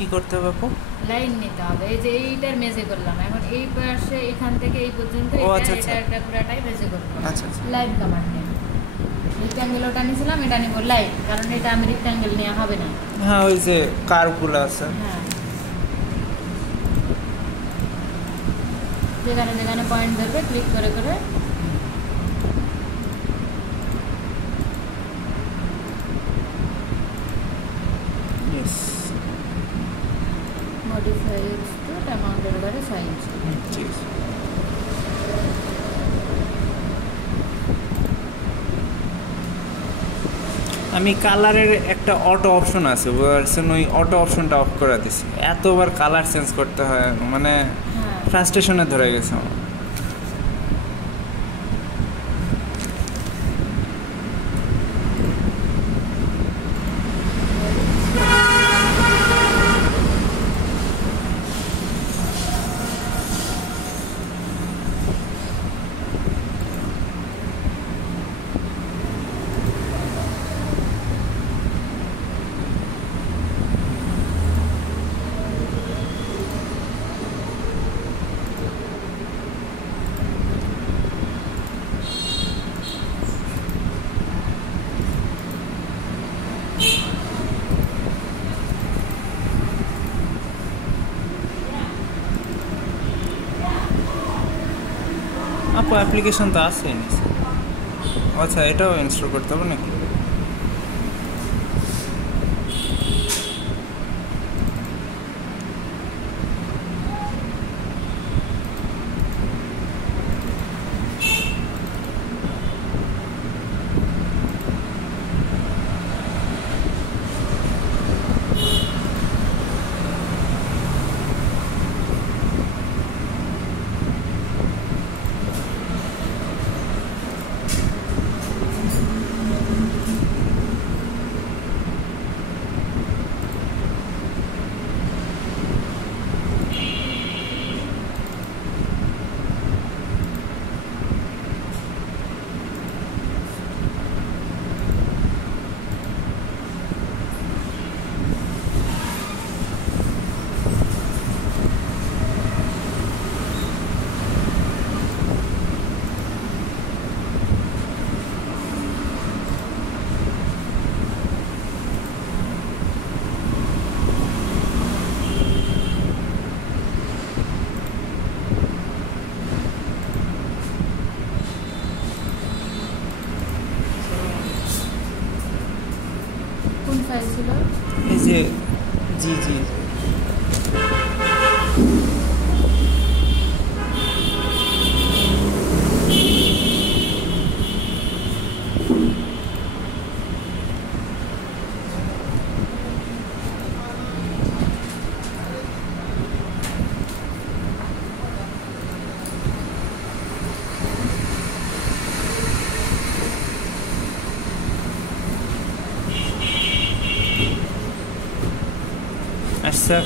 কি করতে হবে আপু? লাইন নিতে হবে। এই যে এইটার মেজে করলাম, এখন এই পাশে এখান থেকে এই পর্যন্ত এটা পুরাটাই মেজে করতে হবে। আচ্ছা আচ্ছা, লাইন কমান্ড নেই। রেক্ট্যাঙ্গেল ওটা নিয়েছিলাম, এটা নিব লাইন, কারণ এটা আমি রেক্ট্যাঙ্গেল নেওয়া হবে না। হ্যাঁ ওই যে কার্ভগুলো আছে, হ্যাঁ যেখানে যেখানে পয়েন্ট ধরবে ক্লিক করে করে modify to amount এর সাইজ। ঠিক আছে। আমি কালারের একটা অটো অপশন আছে, বুঝতে ওই অটো অপশনটা অফ করে দিছি। এতবার কালার চেঞ্জ করতে হয়, মানে ফ্রাস্ট্রেশনে ধরে গেছে আমার। আপু অ্যাপ্লিকেশন তো আছে নিচে। আচ্ছা এটাও ইনস্টল করতে হবে নাকি? কোন ফাইল ছিল? এই যে জি জি আচ্ছা।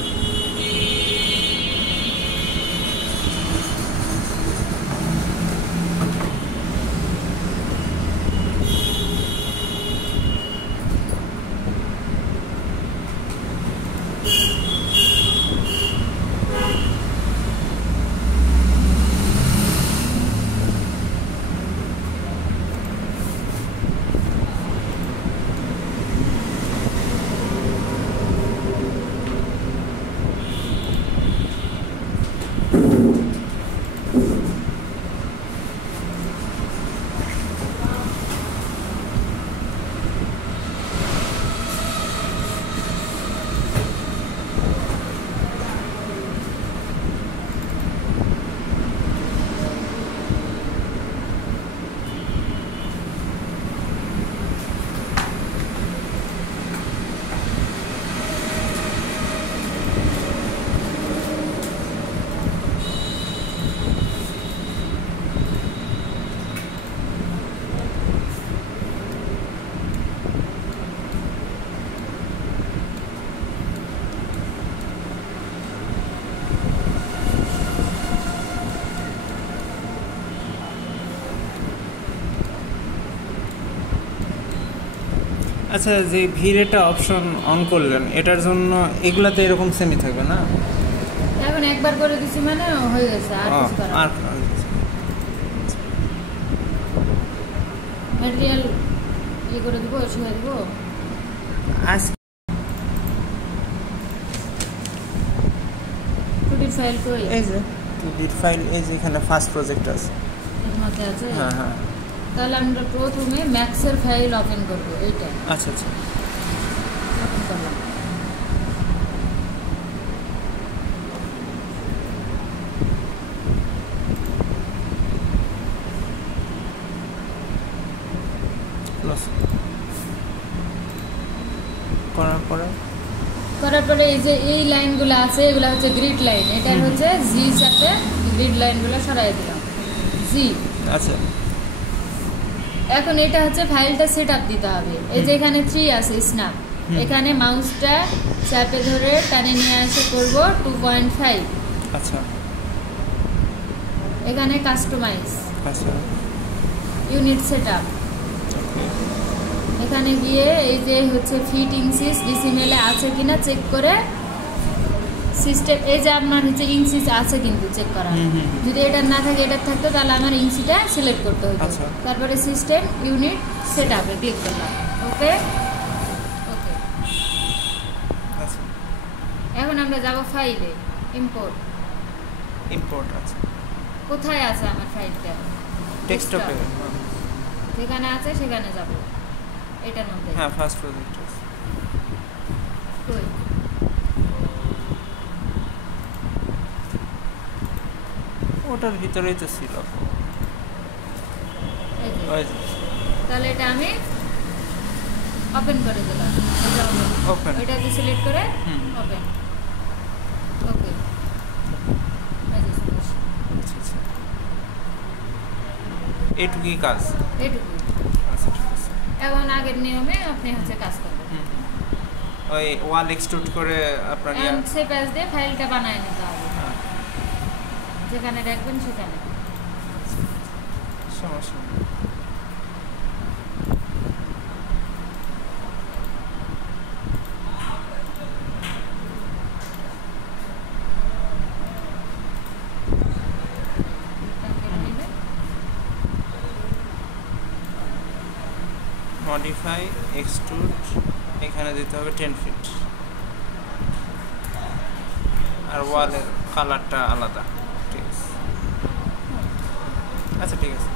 আচ্ছা, যে ভিড়েটা অপশন অন করলেন এটার জন্য এগুলাতে এরকম সেমি থাকবে না? এখন একবার করে দিছি মানে হয়ে গেছে, আর কিছু করা আর ম্যাটেরিয়াল ইয়ে করে দিব, শুয়ে দিব। আজ টুটির ফাইল কই? এই যে 2D ফাইল, এই যে এখানে ফার্স্ট প্রজেক্ট আছে। এর মধ্যে আছে। হ্যাঁ হ্যাঁ। তাহলে আমরা প্রথমে ম্যাক্সের ফাইল ওপেন করব, এইটা আচ্ছা আচ্ছা। ওপেন করলাম। ক্লোজ করার পরে করার পরে এই যে এই লাইনগুলো আছে এগুলো হচ্ছে গ্রিড লাইন, এটা হচ্ছে জি সাথে গ্রিড লাইনগুলো সরাই দিলাম, জি। আচ্ছা। এখন এটা হচ্ছে ফাইলটা সেট আপ দিতে হবে। এই যে এখানে 3 আছে স্ন্যাপ, এখানে মাউসটা চাপে ধরে টানে নিয়ে এসে করব 2.5। আচ্ছা এখানে কাস্টমাইজ, আচ্ছা। ইউনিট সেট আপ, এখানে গিয়ে এই যে হচ্ছে ফিট ইঞ্চিস ডিসিমেলে আছে কিনা চেক করে সিস্টেম, এই যে আপনার হচ্ছে ইঞ্চিস আছে কিন্তু চেক করা, যদি এটা না থাকে এটা থাকতো তাহলে আমার ইঞ্চিটা সিলেক্ট করতে হতো। আচ্ছা। তারপরে সিস্টেম ইউনিট সেট আপে ক্লিক করলাম, ওকে ওকে। আচ্ছা এখন আমরা যাব ফাইলে, ইম্পোর্ট। ইম্পোর্ট। আচ্ছা, কোথায় আছে আমার ফাইলটা? ডেস্কটপে। যেখানে আছে সেখানে যাব, এটার মধ্যে। হ্যাঁ, ফার্স্ট প্রজেক্ট আছে। কই? ওটার ভিতরেই তো ছিল। এই যে। ওই যে, তাহলে এটা আমি ওপেন করে দিলাম, ওপেন। ওইটাকে সিলেক্ট করে ওপেন, ওকে। আচ্ছা আচ্ছা, এইটুকুই কাজ। এইটুকু। আচ্ছা ঠিক আছে। এখন আগের নিয়মে আপনি হচ্ছে কাজ করবেন। ওই ওয়াল এক্সট্রুড করে আপনার সে পেজ দিয়ে ফাইলটা বানায় নিতে হবে, যেখানে রাখবেন সেখানে। সমস্যা নেই। মডিফাই এক্সট্রুড, এখানে দিতে হবে 10 ফিট, আর ওয়ালের কালারটা আলাদা। ঠিক আছে, আচ্ছা ঠিক আছে।